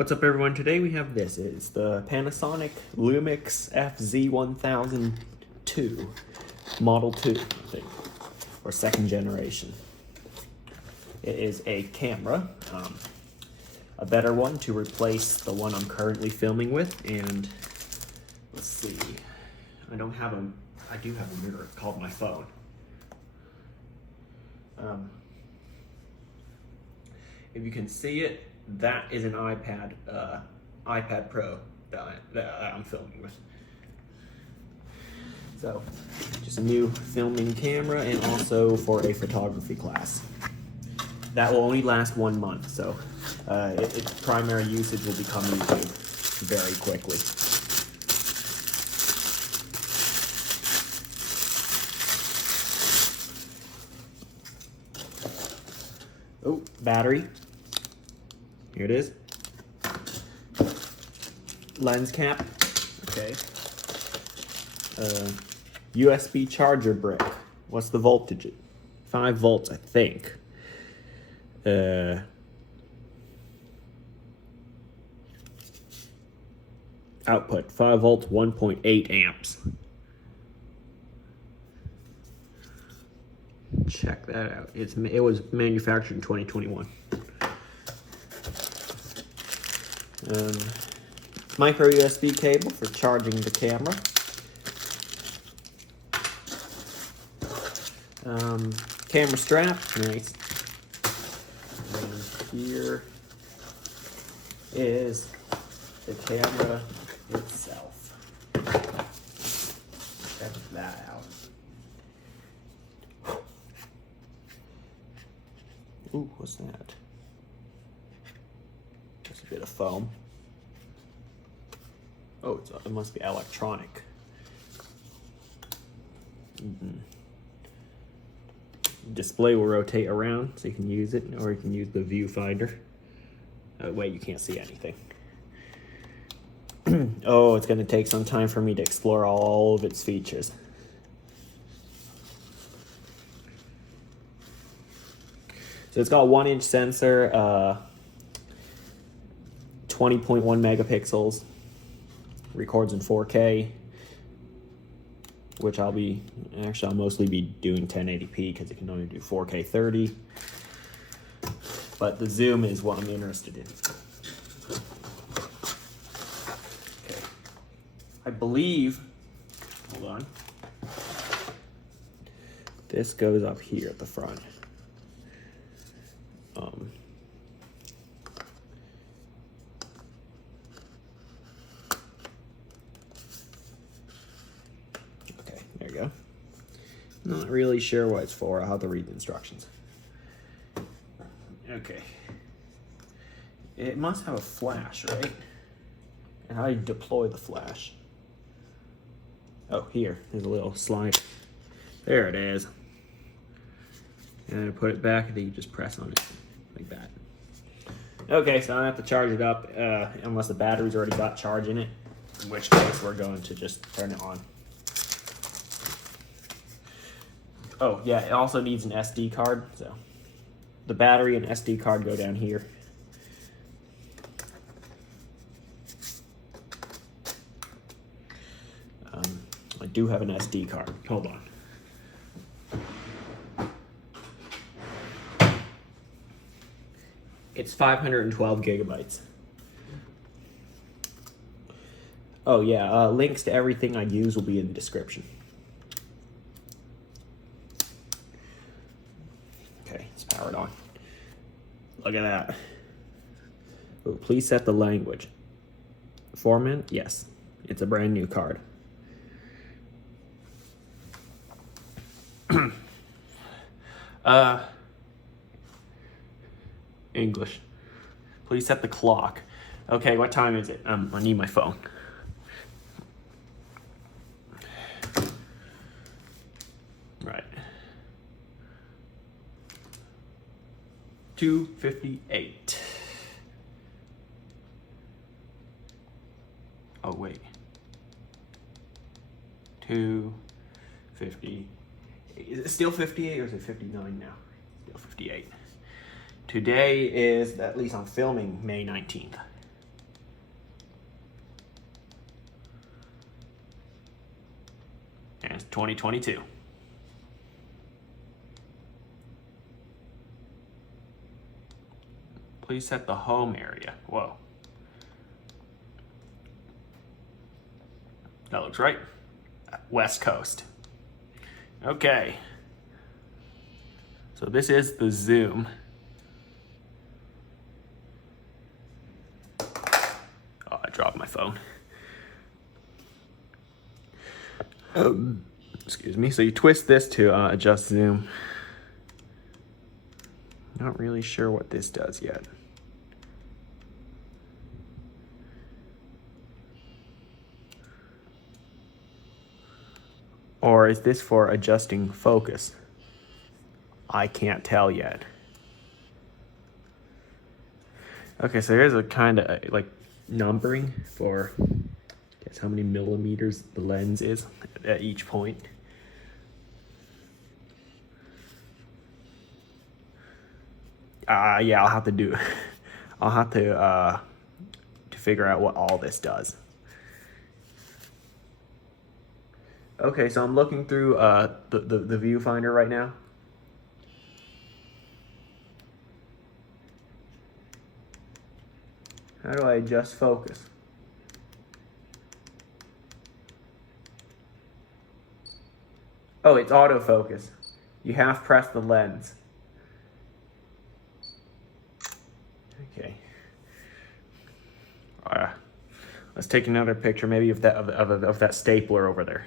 What's up, everyone? Today we have this. It's the Panasonic Lumix FZ1000 Model 2, I think, or second generation. It is a camera, a better one to replace the one I'm currently filming with, and let's see, I do have a mirror called my phone. If you can see it, that is an iPad Pro that I'm filming with. So, just a new filming camera, and also for a photography class. That will only last 1 month, so its primary usage will become YouTube very quickly. Oh, battery. Here it is. Lens cap. Okay. USB charger brick. What's the voltage? 5 volts, I think. Output 5 volts, 1.8 amps. Check that out. It was manufactured in 2021. Micro USB cable for charging the camera. Camera strap, nice. And here is the camera itself. Check that out. Ooh, what's that? Just a bit of foam. Oh, it must be electronic. Display will rotate around, so you can use it, or you can use the viewfinder. Wait, you can't see anything. Oh, it's going to take some time for me to explore all of its features. So it's got a 1-inch sensor, 20.1 megapixels, records in 4K, which I'll mostly be doing 1080p because it can only do 4K 30. But the zoom is what I'm interested in. Okay. I believe, hold on, this goes up here at the front. Okay, there you go. Not really sure what it's for. I'll have to read the instructions. Okay. It must have a flash, right? And how do you deploy the flash? Oh, here. There's a little slide. There it is. And I put it back, and then you just press on it like that. Okay, so I have to charge it up unless the battery's already got charge in it, in which case we're going to just turn it on. Oh yeah, it also needs an SD card, so the battery and SD card go down here. I do have an SD card. Hold on. It's 512 gigabytes. Oh yeah, links to everything I use will be in the description. Okay, it's powered on. Look at that. Oh, please set the language. Format? Yes. It's a brand new card. English. Please set the clock. Okay, what time is it? I need my phone. Right. 2:58. Oh wait. 2:50. Is it still 58 or is it 59 now? Still 58. Today is, at least I'm filming, May 19th. 2022. Please set the home area. Whoa. That looks right. West Coast. Okay. So this is the zoom. Oh, I dropped my phone. Excuse me. So you twist this to adjust zoom. Not really sure what this does yet. Or is this for adjusting focus? I can't tell yet. Okay, so here's a kind of like numbering for guess how many millimeters the lens is at each point. Yeah, I'll have to do. I'll have to figure out what all this does. Okay, so I'm looking through the viewfinder right now. How do I adjust focus? Oh, it's autofocus. You half press the lens. Okay. Let's take another picture, maybe of that stapler over there.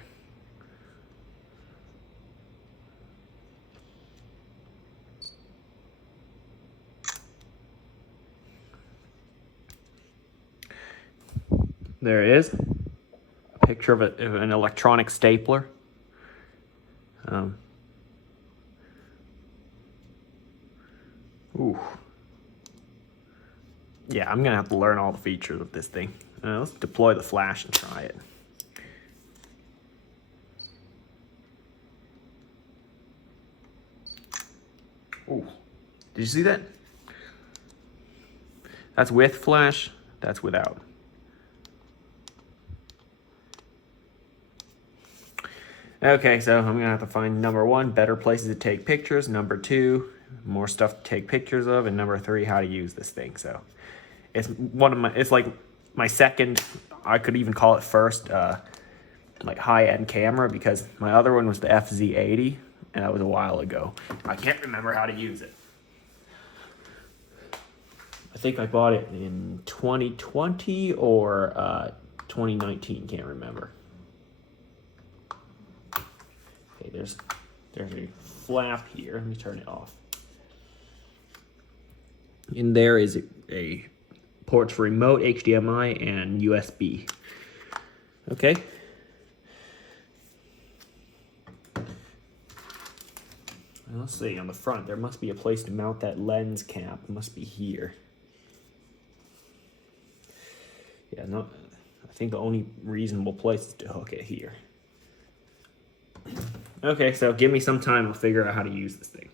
There it is. A picture of an electronic stapler. Ooh. Yeah, I'm gonna have to learn all the features of this thing. Let's deploy the flash and try it. Ooh. Did you see that? That's with flash, that's without. Okay, so I'm gonna have to find number 1, better places to take pictures. Number 2, more stuff to take pictures of, and number 3, how to use this thing. So it's it's like my second, I could even call it first, like high-end camera, because my other one was the FZ80, and that was a while ago. I can't remember how to use it. I think I bought it in 2020 or 2019, can't remember. Okay, there's a flap here. Let me turn it off. And there is a ports for remote, HDMI, and USB. Okay. Well, let's see, on the front, there must be a place to mount that lens cap. It must be here. Yeah, no, I think the only reasonable place is to hook it here. Okay, so give me some time, I'll figure out how to use this thing.